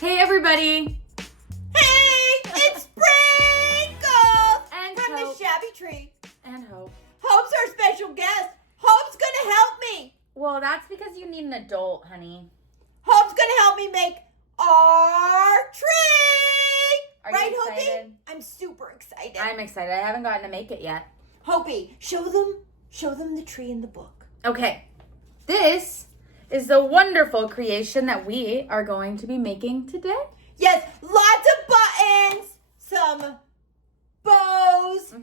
Hey everybody! Hey, it's Sprinkles! And from Hope. the Shabby Tree. And Hope. Hope's our special guest. Hope's gonna help me. Well, that's because you need an adult, honey. Hope's gonna help me make our tree. Are right, you Hope? excited? I'm super excited. I'm excited. I haven't gotten to make it yet. Hope, show them the tree in the book. Okay. This is the wonderful creation that we are going to be making today. Yes, lots of buttons, some bows.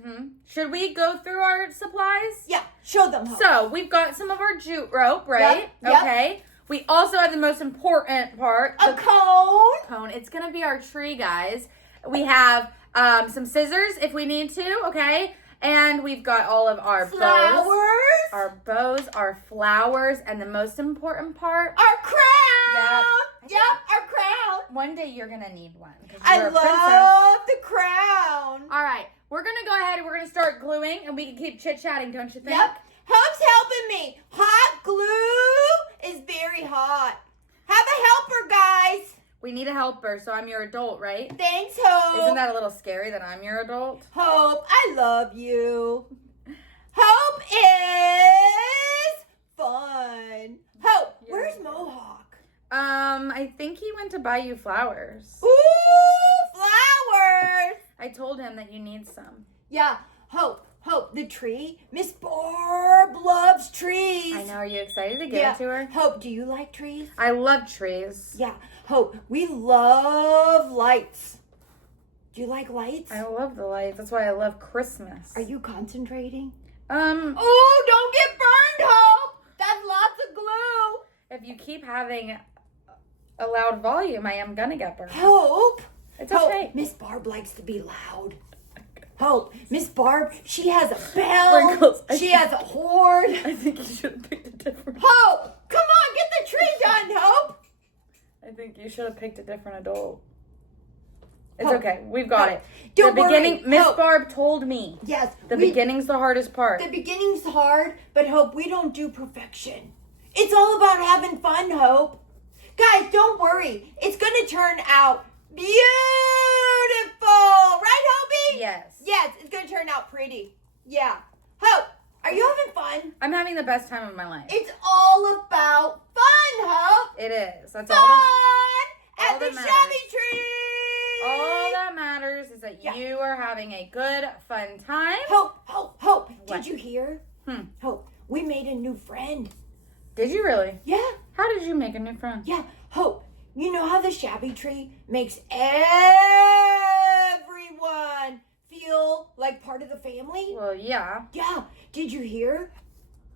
Should we go through our supplies? Yeah, show them, Hope. So, we've got some of our jute rope, right? Yep. Okay. We also have the most important part. A cone. Cone. It's going to be our tree, guys. We have some scissors if we need to, okay? And we've got all of our Flowers. bows, our flowers, and the most important part. Our crown. Yep, our crown. One day you're going to need one. I you're a princess. love the crown. All right. We're going to go ahead and we're going to start gluing, and we can keep chit-chatting, don't you think? Yep. Hope's helping me. Hot glue is very hot. Have a helper, guys. We need a helper, so I'm your adult, right? Thanks, Hope. Isn't that a little scary that I'm your adult? Hope, I love you. Hope is fun. Hope, where's Mohawk? I think he went to buy you flowers. Ooh, flowers. I told him that you need some. Yeah, Hope, the tree. Miss Barb loves trees. I know. Are you excited to give it to her? Hope, do you like trees? I love trees. Yeah, Hope, we love lights. Do you like lights? I love the lights. That's why I love Christmas. Are you concentrating? Oh, don't get burned, Hope. That's lots of glue. if you keep having a loud volume, I am gonna get burned. Hope. It's Hope, okay. Miss Barb likes to be loud. Hope, Miss Barb, she has a bell. Sprinkles, She has a horn. I think you should have picked a different. Hope, come on, get the tree done, Hope. I think you should have picked a different adult. It's Hope. okay. We've got it. Don't the beginning, worry. Miss Hope. Barb told me. Yes. The beginning's the hardest part. The beginning's hard, but Hope, we don't do perfection. It's all about having fun, Hope. Guys, don't worry. It's going to turn out beautiful. Right, Hopey? Yes. Yes, it's going to turn out pretty. Yeah. Hope, are you having fun? I'm having the best time of my life. It's all about fun, Hope. It is. That's Fun all that, at all the that matters. Shabby Tree. all that matters is that Yeah. you are having a good, fun time. Hope. What? Did you hear? Hope, we made a new friend. Did you really? Yeah. How did you make a new friend? Yeah, Hope, you know how the Shabby Tree makes everyone feel like part of the family? Well, yeah. Yeah. Did you hear?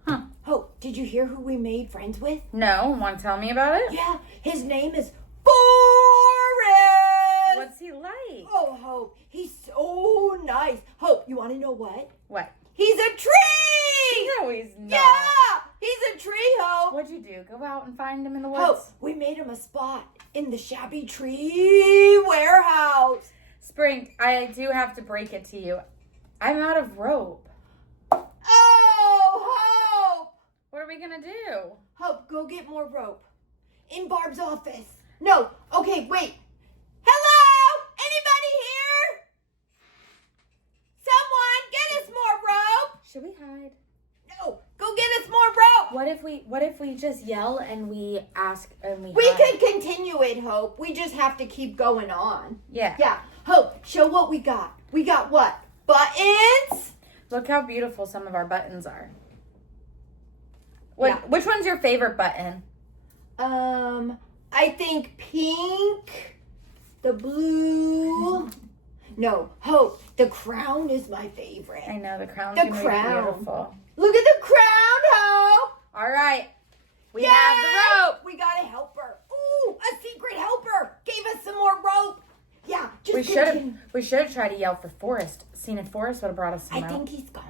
Huh. Hope, did you hear who we made friends with? No. Want to tell me about it? Yeah, his name is Forrest. What's he like? Oh, Hope, he's so nice. Hope, you want to know what? What? He's a tree! No, he's not. Yeah, he's a tree, Hope. What'd you do? Go out and find him in the woods? Hope, we made him a spot in the Shabby Tree warehouse. Spring, I do have to break it to you. I'm out of rope. Oh, Hope. What are we gonna do? Hope, go get more rope. In Barb's office. No, okay, wait. Hello? Anybody here? Someone, get us more rope. Should we hide? No, go get us more rope. What if we just yell and we ask and we We hide? can continue it, Hope. We just have to keep going on. Yeah. Yeah, Hope, show what we got. We got what? Buttons? Look how beautiful some of our buttons are. Yeah. Which one's your favorite button? I think pink, the blue. No, Hope, the crown is my favorite. I know, the crown's The gonna be crown. beautiful. Look at the crown, Hope. All right. We Yay! have the rope. We got a helper. Ooh, a secret helper. Gave us some more rope. Yeah, just We should have tried to yell for Forrest. Seen if Forrest would have brought us some I out. think he's gone.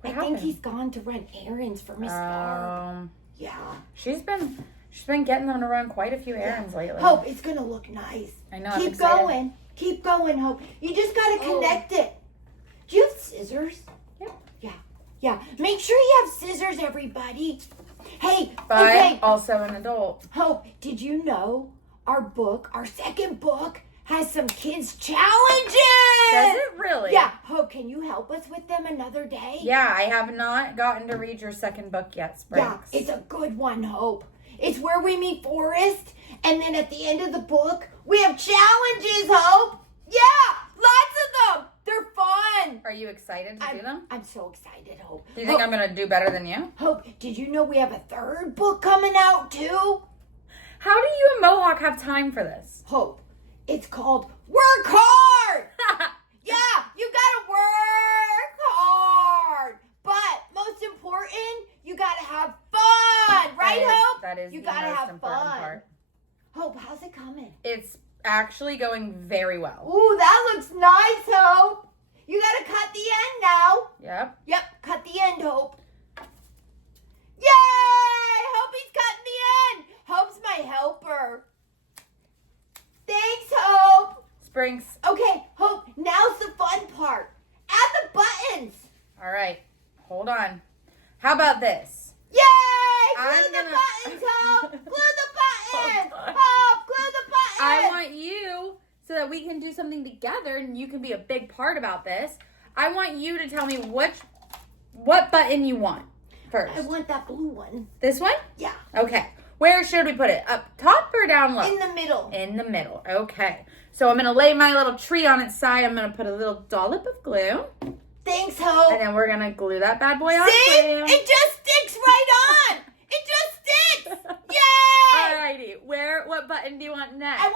What I happened? think he's gone to run errands for Miss Barb. Yeah. She's been getting them to run quite a few errands lately. Hope, it's gonna look nice. I know. I'm Keep excited. going. Keep going, Hope. You just gotta connect it. Do you have scissors? Yep. Yeah. Make sure you have scissors, everybody. Hey, But okay. also an adult. Hope, did you know our second book, has some kids challenges. Does it really? Yeah. Hope, can you help us with them another day? Yeah, I have not gotten to read your second book yet, Springs. Yeah, it's a good one, Hope. It's where we meet Forrest, and then at the end of the book, we have challenges, Hope. Yeah, lots of them. They're fun. Are you excited to do them? I'm so excited, Hope. Do you think I'm going to do better than you? Hope, did you know we have a third book coming out, too? How do you and Mohawk have time for this? Hope, it's called Work Hard. Yeah, you gotta work hard. But most important, you gotta have fun. Right, Hope? That is you the gotta most have important fun. part. Hope, how's it coming? It's actually going very well. Ooh, that looks nice, Hope. You gotta cut the end now. Yep. Yep, cut the end, Hope. Yay! Hope he's cutting the end. Hope's my helper. Thanks, Hope. Springs. Okay, Hope, now's the fun part. Add the buttons. All right. Hold on. How about this? Yay! I'm Glue the gonna- buttons, Hope. Glue the buttons. Hold on. Hope, glue the buttons. I want you, so that we can do something together and you can be a big part about this. I want you to tell me what button you want first. I want that blue one. This one? Yeah. Okay. Where should we put it? Up top or down low? In the middle. In the middle. Okay. So I'm going to lay my little tree on its side. I'm going to put a little dollop of glue. Thanks, Hope. And then we're going to glue that bad boy on See? for you. It just sticks right on. It just sticks. Yay! Alrighty. What button do you want next? I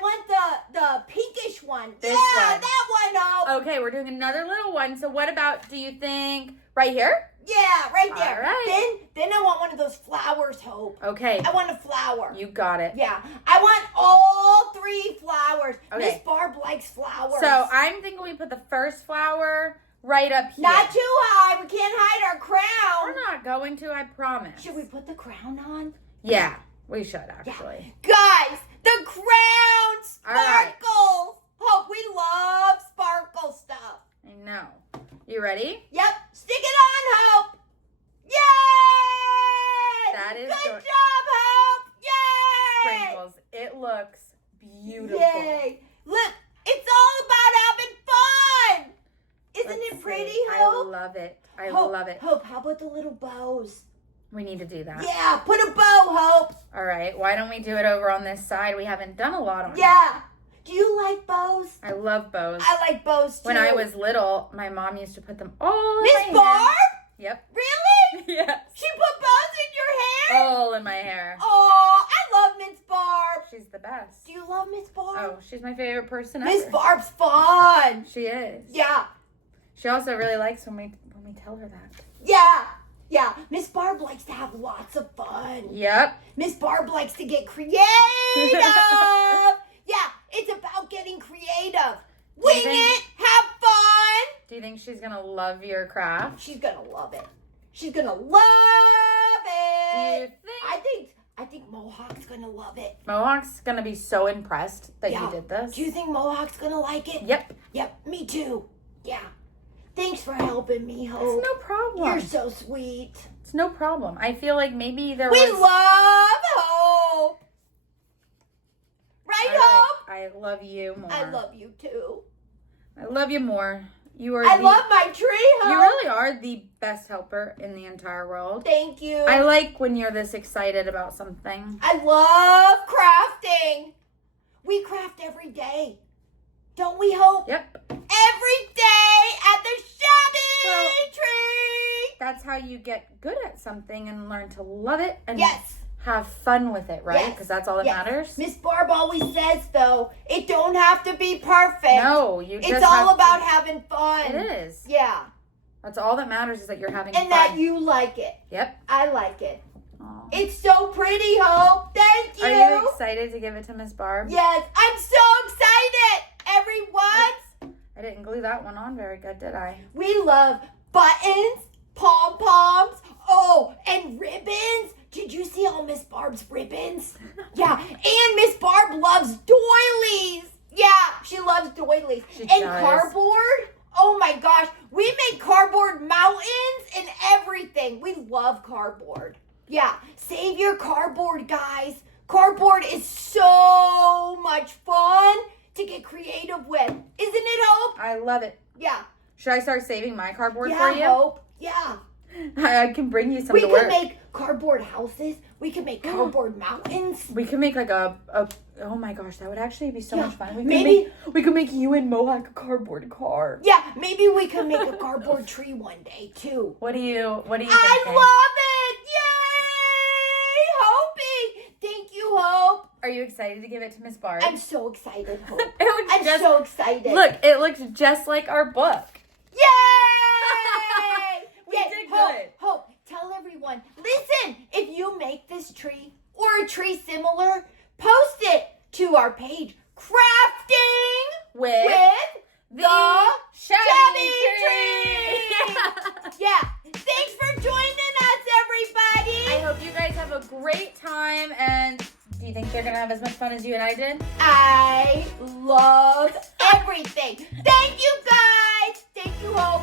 want the pinkish one. This yeah, one. that one, Hope. Okay, we're doing another little one. So what about, do you think, right here? Yeah, right there. All right. Then I want one of those flowers, Hope. Okay. I want a flower. You got it. Yeah, I want all 3 flowers. Okay. Miss Barb likes flowers. So I'm thinking we put the first flower right up here. Not too high. We can't hide our crown. We're not going to, I promise. Should we put the crown on? Yeah, we should actually. Guys, the crown All right. sparkles. Hope, we love sparkle stuff. I know. You ready? Yep, stick it on, Hope. Yay! That is good good. job, Hope. Yay! Sprinkles. It looks beautiful. Yay! Look, it's all about having fun. Isn't Let's it pretty, see. Hope? I love it. I Hope, love it. Hope, how about the little bows? We need to do that. Yeah, put a bow, Hope. All right. Why don't we do it over on this side? We haven't done a lot on it. Yeah. Do you like bows? I love bows. I like bows too. When I was little, my mom used to put them all in Miss my hair. Barb? Yep. Really? Yes. She put bows in your hair? All in my hair. Oh, I love Miss Barb. She's the best. Do you love Miss Barb? Oh, she's my favorite person Miss ever. Barb's fun. She is. Yeah. She also really likes when we tell her that. Yeah. Yeah. Miss Barb likes to have lots of fun. Yep. Miss Barb likes to get creative. Yeah, it's about getting creative. Wing it, have fun. Do you think she's gonna love your craft? She's gonna love it. She's gonna love Do you it. think I think Mohawk's gonna love it. Mohawk's gonna be so impressed that Yeah. you did this? Do you think Mohawk's gonna like it? Yep. Yep, me too. Yeah. Thanks for helping me, It's Hope. no problem. You're so sweet. It's no problem. I feel like maybe there We was. love Hope. Right, All Hope? right. I love you more. I love you too. I love you more. You are. I love my tree, Hope. You really are the best helper in the entire world. Thank you. I like when you're this excited about something. I love crafting. We craft every day. Don't we, Hope? Yep. Every day at the shabby Well, tree. That's how you get good at something and learn to love it and Yes. have fun with it, right? Yes. Because that's all that Yes. matters. Miss Barb always says, though, it don't have to be perfect. No, you just It's all have about to, having fun. It is. Yeah. That's all that matters is that you're having And fun. that you like it. Yep. I like it. Aw. It's so pretty, Hope. Thank you. Are you excited to give it to Miss Barb? Yes. I'm so excited, everyone. I didn't glue that one on very good, did I? We love buttons, pom-poms, oh, and ribbons. Did you see all Miss Barb's ribbons? Yeah, and Miss Barb loves doilies. Yeah, she loves doilies. She and does. cardboard. Oh my gosh, we make cardboard mountains and everything. We love cardboard. Yeah, save your cardboard, guys. Cardboard is so much fun to get creative with. Isn't it, Hope? I love it. Yeah. Should I start saving my cardboard Yeah, for you? Hope. Yeah. I can bring you some We to could work. make cardboard houses. We could make cardboard mountains. We could make like a oh my gosh, that would actually be so much fun. We could make you and Mohawk a cardboard car. Yeah, maybe we could make a cardboard tree one day too. What do you think? I love it! Yay! Hoping! Thank you, Hope. Are you excited to give it to Miss Barb? I'm so excited, Hope. It looks I'm so excited. Look, it looks just like our book. Yay! We did Hope, good. Hope, tell everyone. Listen, if you make this tree or a tree similar, post it to our page, Crafting With the Shabby Tree. Yeah. Thanks for joining us, everybody. I hope you guys have a great time, and do you think they're gonna have as much fun as you and I did? I love everything. Thank you, guys. Thank you, Hope.